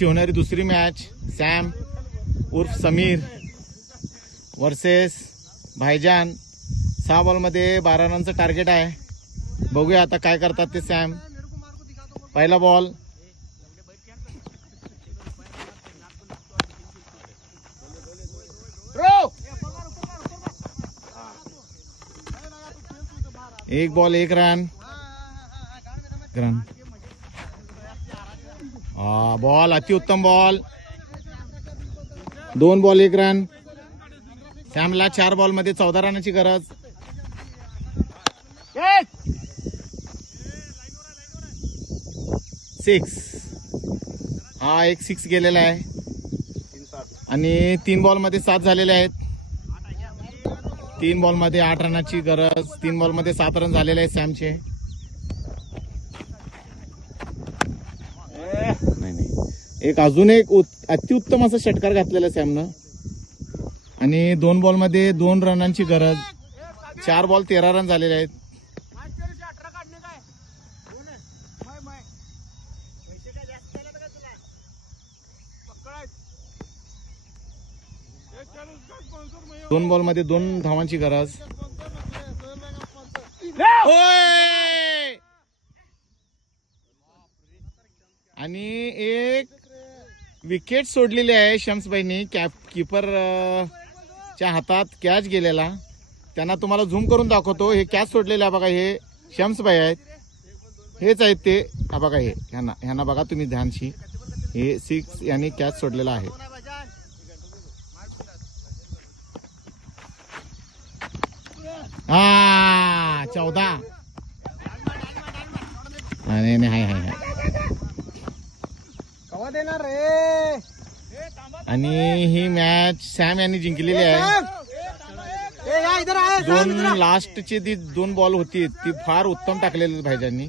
आजची होणारी दुसरी मॅच सॅम उर्फ समीर वर्सेस भाईजान. 6 बॉलमध्ये 12 रनचं टार्गेट आहे. बघूया आता काय करतात ते सॅम. पहिला बॉल. एक बॉल 1 रन. बॉल अतिउत्तम बॉल. 2 ball 1 run. सॅमला 4 बॉलमध्ये 14 रनाची गरज. सिक्स. हा एक 6 गेलेला आहे आणि 3 बॉलमध्ये 7 झालेले आहेत. 3 बॉलमध्ये 8 रनाची गरज. 3 बॉलमध्ये 7 रन झालेले आहेत सॅमचे. नाही एक अजून एक अतिउत्तम असा षटकार घातलेला आहे सॅमनं आणि 2 बॉलमध्ये 2 रनांची गरज. 4 बॉल 13 रन झालेले आहेत. दोन बॉलमध्ये 2 धावांची गरज. आणि एक विकेट सोडलेली आहे शम्सबाईंनी. कीपर च्या हातात कॅच गेलेला. त्यांना तुम्हाला झूम करून दाखवतो. हे कॅच सोडलेले आहे बघा. हे शम्सबाई आहेत. हेच आहेत ते. हा बघा हे ह्यांना बघा तुम्ही ध्यानशी. हे 6 यांनी कॅच सोडलेला आहे. हा 14. नाही हाय देणार रे. आणि ही मॅच सॅम यांनी जिंकलेली आहे. 2 लास्टची ती 2 बॉल होती ती फार उत्तम टाकलेली भाईजांनी.